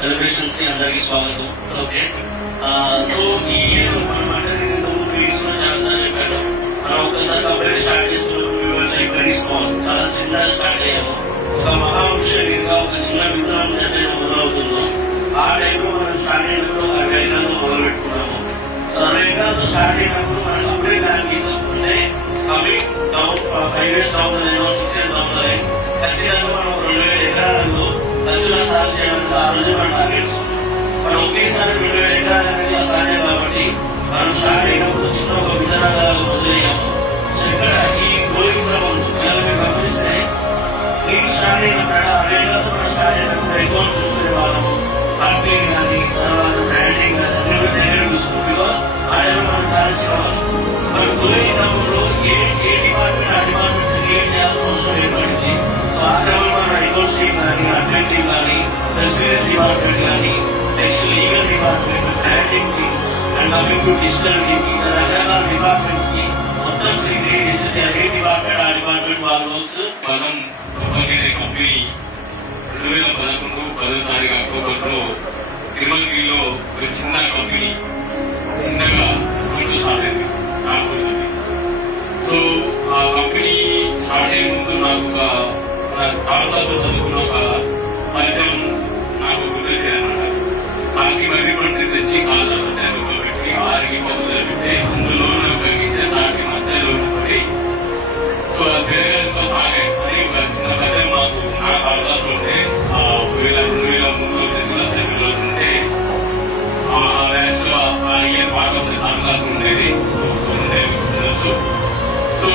Celebrations కి అందరికి స్వాగతం. ఓకే, సో ఈ ఇయర్ మనం చాలాసార్లు చెప్పాను, మనం ఒకసారి కంపెనీ స్టార్ట్ చేసుకున్నప్పుడు వెరీ స్మాల్, చాలా చిన్నగా స్టార్ట్ అయ్యాము. ఒక మహావృక్షంగా ఒక చిన్న విత్తనం చెట్టు మొదలవుతుందో ఆ టైంలో మనం స్టార్ట్ అయినప్పుడు 60 ఎకరాలతో మొదలు పెట్టుకున్నాము. సో 60 ఎకరాలతో స్టార్ట్ అయినప్పుడు మనం అప్పుడే ప్లాన్ చేసాం, అంటే coming down 5 years down 6 years down ఖచ్చితంగా మనం 2000 ఎకరాలలో ఖర్చుల సాగు చేయడానికి ఆ రోజు మనం టార్గెట్స్. మనం ఒకేసారి 2000 ఎకరాలు అనేది అసాధ్యం కాబట్టి మనం స్టార్ట్ అయినప్పుడు చిన్న ఒక విధానంగా మొదలయ్యాము. సో ఇక్కడ ఈ గోలింగ్ పిల్లలు గమనిస్తే నేను స్టార్ట్ అయినప్పుడు 60 ఏళ్ళతో మనం స్టార్ట్ అయినప్పుడు అకౌంట్ చూసుకునే వాళ్ళము, కంపెనీ కానీ తర్వాత బ్రాండింగ్ కానీ అన్ని దగ్గర చూసుకుంటాం. బికాస్ ఆ టైంలో మనం చాలా చిన్నవాళ్ళం. మనం గోలింగ్ ఏ డిపార్ట్మెంట్ ఆ డిపార్ట్మెంట్స్ క్రియేట్ చేయాల్సిన అవసరం ఏర్పడింది. సో ఆ క్రమంలో మన అకౌంట్స్ టీమ్ కానీ, అడ్మిన్ టీమ్ కానీ, రెసిడెన్స్ డిపార్ట్మెంట్ కానీ, next legal department, branding team and coming to digital team, రకరకాల డిపార్ట్మెంట్స్ కి మొత్తం క్రియేట్ చేసేసి అదే డిపార్ట్మెంట్ ఆ డిపార్ట్మెంట్ వాళ్ళ వర్క్స్ పదం కంపెనీ 2011 10వ తారీఖు అక్టోబర్లో తిరుమలగిరిలో ఒక చిన్న కంపెనీ చిన్నగా స్టార్ట్ అయింది నాగపూర్. సో ఆ కంపెనీ స్టార్ట్ అయ్యే ముందు నాకు కాళ్ళతో చదువుకున్న ఒక పద్యం నాకు గుర్తొచ్చేదన్నమాట. కాకి మర్రి పంట తెచ్చి కాళ్ళ మధ్యలో పెట్టి 6 పప్పులు పెట్టి అందులో ఒక గింజ నాటి మధ్యలో పడి సో పెరగడంతో సాగే అది ఒక చిన్న పద్యం మాకు నా కాళ్ళతో ఉంటే 2003 ఉంటే ఆ బ్యాచ్ లో ఆ ఇయర్ బాగా కాళ్ళతో ఉండేది. సో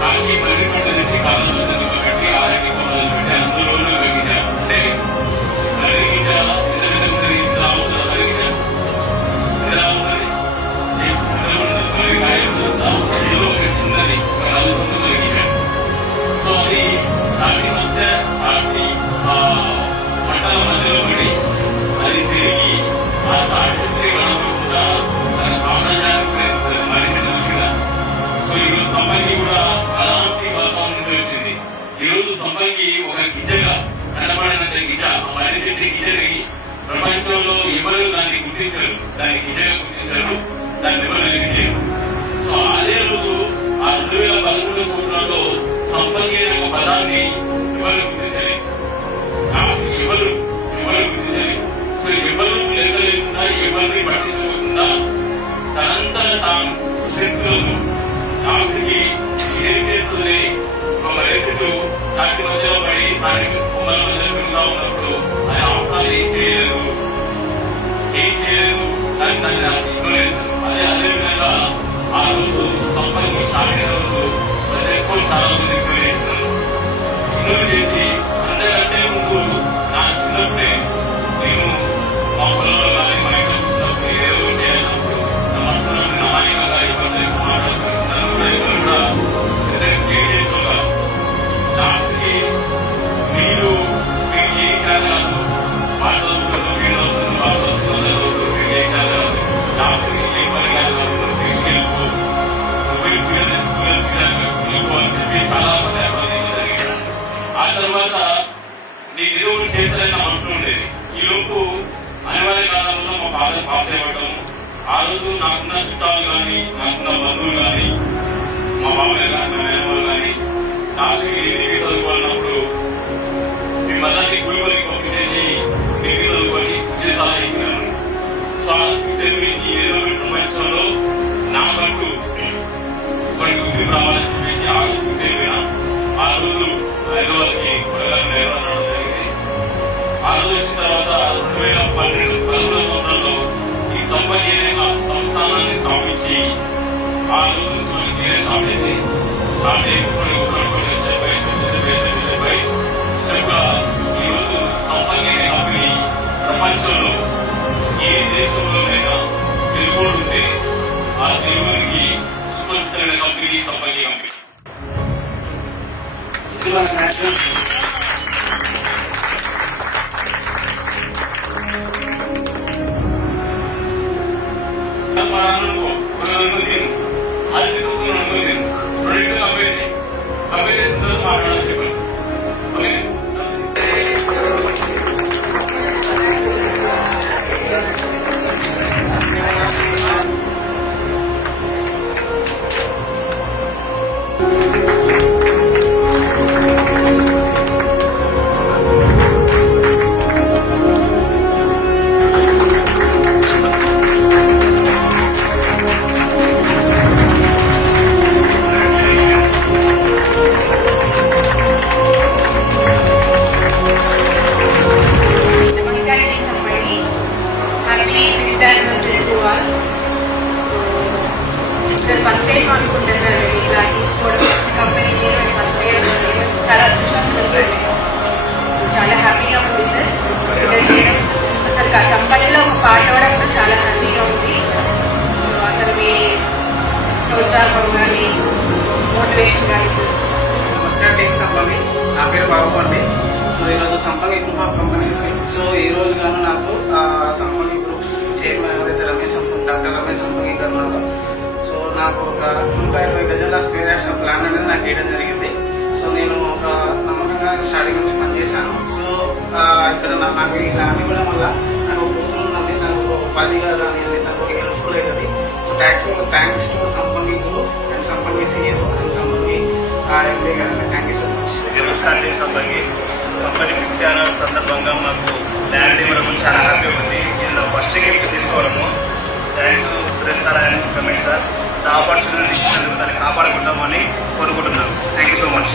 కాకి మర్రి పంట తెచ్చి కాళ్ళ మధ్యలో పెట్టి 6 పప్పులు పెట్టి అందులోనే ఒక గింజ అంటే మర్రి గింజ చిన్నది సో అది దాని మధ్య పంటల మధ్యలో పడి అది తిరిగి ఆ సాక్షి కూడా తన సామ్రాజ్యానికి మరింత దృష్టిగా. సో ఈరోజు సంపంగి కూడా అలాంటి వాతావరణం వచ్చింది. ఈరోజు సంపంగి ఒక గిజగా కనబడినంత గిజ మర్రి చెట్టు గిజని ప్రపంచంలో ఎవరు దాన్ని గుర్తించరు, దాన్ని గిజగా గుర్తించరు, దాన్ని ఎవరు వెలిగించారు. సో అదే రోజు ఆ 2011 సంవత్సరంలో సంపంగి అనే ఒక పదాన్ని ఎవరు గుర్తించలేదు, ఎవరు గుర్తించలేదు. సో ఎవరు లేకుండా ఎవరిని పట్టించుకోకుండా తనంతట తాను శక్తులను లాస్ట్కి ఏం చేస్తుంది ఒక రేసులు దాటి మధ్యలో పడి దానికి కొమ్మల మధ్య పెరుగుతా ఉన్నప్పుడు అది ఆఫ్టర్ ఏం చేయలేదు దాన్ని ఇవ్వలేదు. అదే విధంగా ఆ రోజు సంపంగి స్టార్ట్ అయిన రోజు ప్రతి ఎక్కువ చాలా మంది ఇగ్నోర్ చేసి అంతకంటే ముందు నాకు చిన్నప్పుడే నేను మా పొలంలో కానీ మా ఇంట్లో చూసినప్పుడు ఏదో చేయాలన్నప్పుడు నా మనసులో నాయనగా ఇబ్బంది మాట్లాడుతున్నాను కూడా కూడా లాస్ట్ కి మీరు ఏ కాదు మాట్లాడుతున్నారు వీళ్ళు అవుతుంది మాట్లాడుతున్నారు ఏ కాదు లాస్ట్ కి ఏ పని కాదు తీసుకెళ్ళిపో చాలా జరిగింది. ఆ తర్వాత నీకు ఏదో ఒకటి చేస్తారని మనసు ఉండేది. ఈ లోపు అనివార్య కాలంలో మా ఫాదర్ పాస్ అవ్వడం, ఆ రోజు నాకున్న చుట్టాలు కానీ నాకున్న బంధువులు కానీ మా బాబాయ్ కానీ మా మేనవాళ్ళు కానీ లాస్ట్కి డిగ్రీ చదువుకోవాలన్నప్పుడు మీ మదర్ని గుడిపల్లికి పంపించేసి డిగ్రీ చదువుకొని ఉద్యోగాలు ఇచ్చినాను. సో ఆ ఏదో పెట్టిన మంచంలో నాకంటూ ఒకటి గుర్తింపు రావాలని చెప్పేసి ఆ రోజు గుర్తిపోయినా ఆ రోజు హైదరాబాద్కి కూరగాయలు నేర్వడం జరిగింది. ఆ రోజు వచ్చిన తర్వాత 2012 సంవత్సరంలో ఈ సంపంగి అనే సంస్థానాన్ని స్థాపించి ఆ రోజు నుంచి మనకి వేరే స్టార్ట్ అయింది. స్టార్ట్ అయినప్పుడు ఒకటి చెప్పై ఈ రోజు సంపంగి అనే కంపెనీ ప్రపంచంలో ఏ దేశంలోనైనా తెలుగుడు ఉంటే ఆ తెలుగుకి సుపరిచితమైన కంపెనీ సంపంగి కంపెనీ. అది తీసుకున్నాను రెండు కంపెనీ చేసిన తర్వాత మాట్లాడాలని చెప్పాను. ఓకే మాది సంపంగీకరణలో. సో నాకు ఒక 120 గజాల స్క్వేర్ యార్డ్స్ ప్లాన్ అనేది నాకు వేయడం జరిగింది. సో నేను ఒక నమ్మకంగా స్టార్టింగ్ నుంచి పనిచేశాను. సో ఇక్కడ నాకు ఈ ల్యాండ్ ఇవ్వడం వల్ల నాకు ఒక కూతురు ఉన్నది, నాకు ఒక ఉపాధిగా కానీ నాకు ఒక హెల్ప్ఫుల్ అవుతుంది. సో థ్యాంక్స్ టు సంపంగి గ్రూప్ అండ్ సంపంగి CEO అండ్ సంపంగి MD గారు. Thank you so much. నమస్కారం. సంపంగి కంపెనీ 50 యానివర్సరీ సందర్భంగా మాకు ల్యాండ్ ఇవ్వడం చాలా హ్యాపీ ఉంది. ఇది ఫస్ట్ గిఫ్ట్ తీసుకోవడము. Thank you Suresh sir and committee sir. Opportunity ఇచ్చినందుకు దాన్ని కాపాడుకుంటామని కోరుకుంటున్నాను. Thank you so much.